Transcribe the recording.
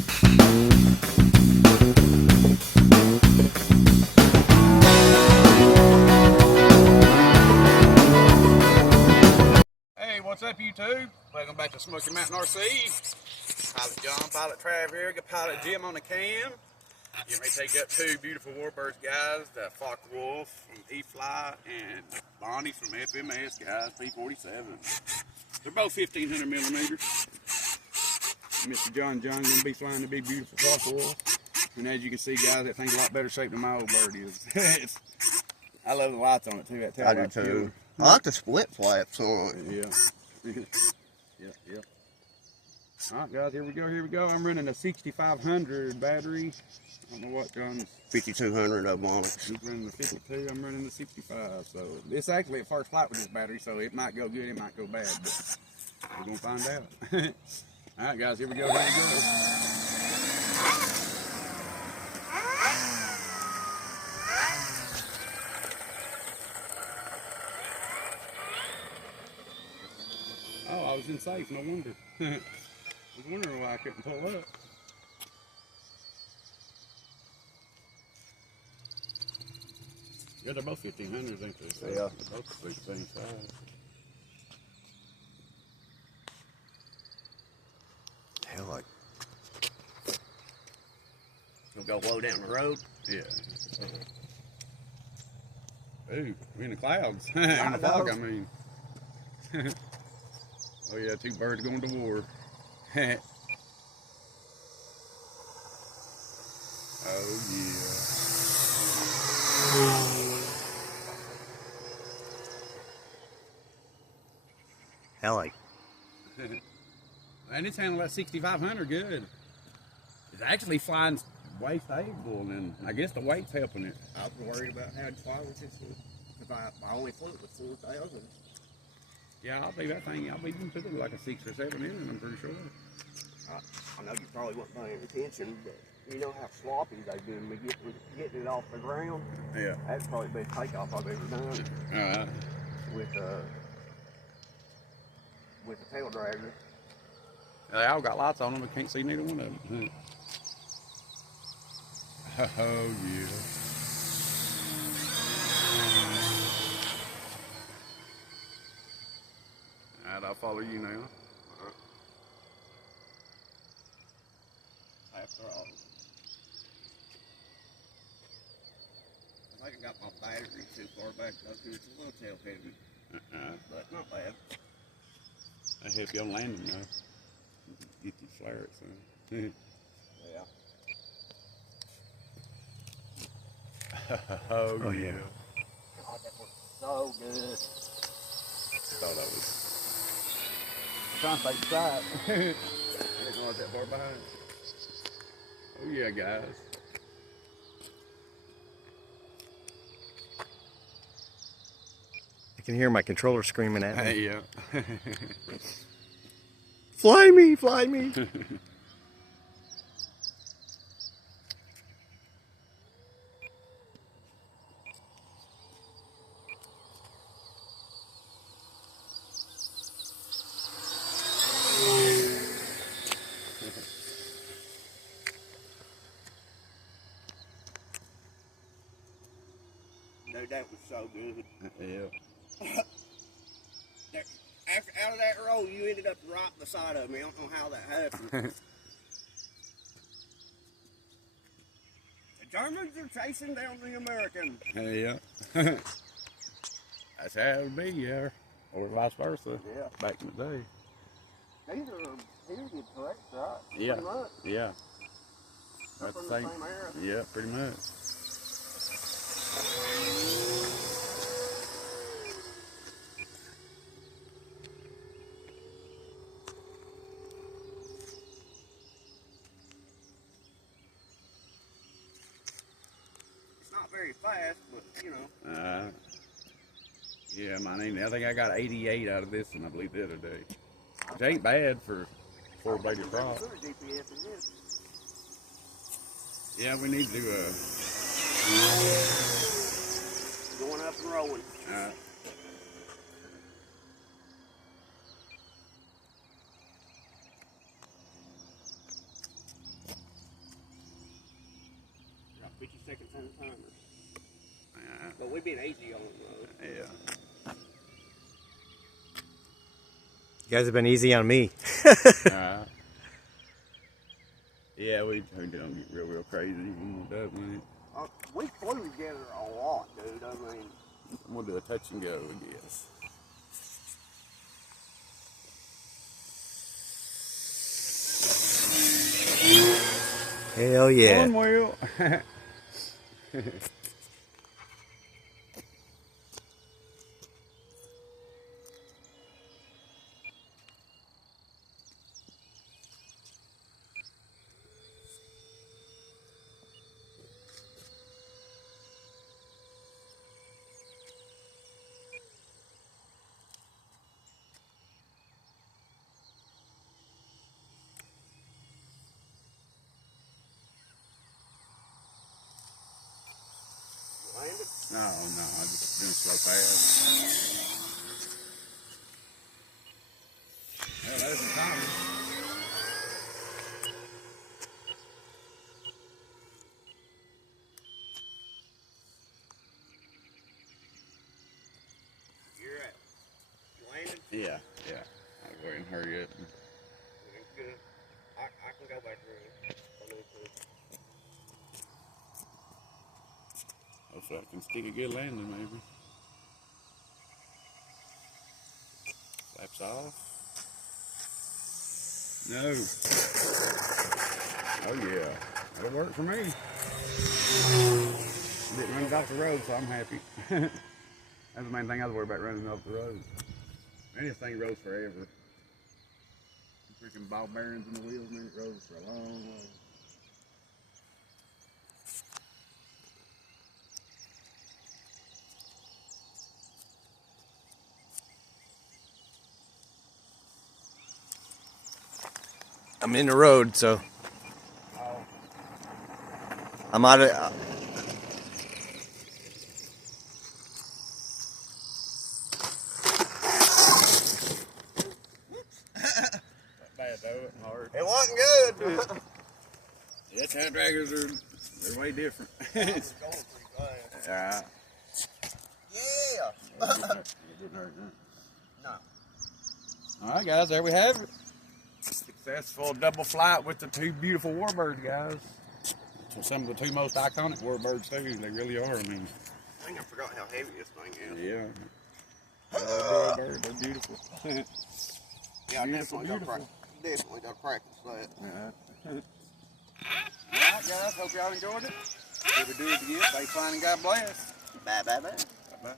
Hey, what's up, YouTube? Welcome back to Smoky Mountain RC. Pilot John, Pilot Trav here, got Pilot Jim on the cam. Getting ready to take up two beautiful Warbirds, guys. The Fox Wolf from E-Fly and Bonnie from FMS, guys, P47. They're both 1500 millimeters. Mr. John gonna be flying the big beautiful Fox Wolf. And as you can see, guys, that thing's a lot better shape than my old bird is. I love the lights on it too. That tail I do too. I like the split flaps on it. Yeah. Yeah. Alright, guys, here we go. I'm running a 6500 battery. I don't know what John's 5200 of them on it. He's running the 52, I'm running the 65. So this actually at first flight with this battery, so it might go good, it might go bad, but we're gonna find out. Alright guys, here we go. Oh, I was in safe, no wonder. I was wondering why I couldn't pull up. Yeah, they're both 1500s, ain't they? So yeah. They're both the same size. Hell, like, we'll go low down the road. Yeah. Ooh, we're in the clouds. In the fog, I mean. Oh yeah, two birds going to war. Oh yeah. Hell, like. And it's handled that 6500 good. It's actually flying way stable, and I guess the weight's helping it. I was worried about how to fly with this because I only flew it with 4,000. Yeah, I'll be that thing. I'll be even put it like a 6 or 7 in, I'm pretty sure. I know you probably weren't paying attention, but you know how sloppy they've been me getting it off the ground. Yeah. That's probably the best takeoff I've ever done. With the tail dragger. They all got lights on them. I can't see neither one of them. Oh yeah. Alright, I'll follow you now. After all. I think I got my battery too far back though, because it's a little tail heavy. But not bad. I help you on landing now. Get you flare it soon. Yeah. Oh yeah. God, that was so good. Thought I was trying to take the shot. Didn't want that far behind. Oh yeah, guys. I can hear my controller screaming at me. Hey, yeah. Fly me, fly me. Dude, that was so good. Yeah. Out of that roll, you ended up right beside of me. I don't know how that happened. The Germans are chasing down the Americans. Hey, yeah. That's how it would be, yeah. Or vice versa. Yeah. Back in the day. These are period correct, right? Yeah. Pretty much. Yeah. That's the same era. Yeah, pretty much. It's not very fast, but you know. Yeah, I think I got 88 out of this one, I believe, the other day. Which ain't bad for 4-bladed prop. Yeah, we need to do a... Going up and rolling. hunters. Yeah. But we've been easy on them though. Yeah. You guys have been easy on me. Yeah, we don't get real crazy with that one. We flew together a lot, dude. I mean, We'll do a touch and go, I guess. Hell yeah. One wheel. landed. No, I just doing slow pass. Well, there's some time. You're at. You landed. Yeah. I'll go ahead and hurry up. It's good. I can go back there. Hopefully I can stick a good landing, maybe. Flaps off. No. Oh yeah, that'll work for me. Didn't run it off the road, so I'm happy. That's the main thing I was worried about, running off the road. Anything rolls forever. Freaking ball bearings in the wheels, man, it rolls for a long way. I'm in the road, so I'm out of. Not bad though, it wasn't hard. It wasn't good. Yeah, time draggers they're way different. It's going pretty fast. Yeah. Yeah. It didn't hurt, No. Alright guys, there we have it. Successful double flight with the two beautiful Warbirds, guys. Some of the two most iconic Warbirds too, they really are. I mean, I think I forgot how heavy this thing is. yeah. Warbirds, they're beautiful. Yeah, I Beautiful, definitely got to practice that. Alright guys, hope y'all enjoyed it. If we do it again, stay fine and God bless. Bye, bye, bye. Bye-bye.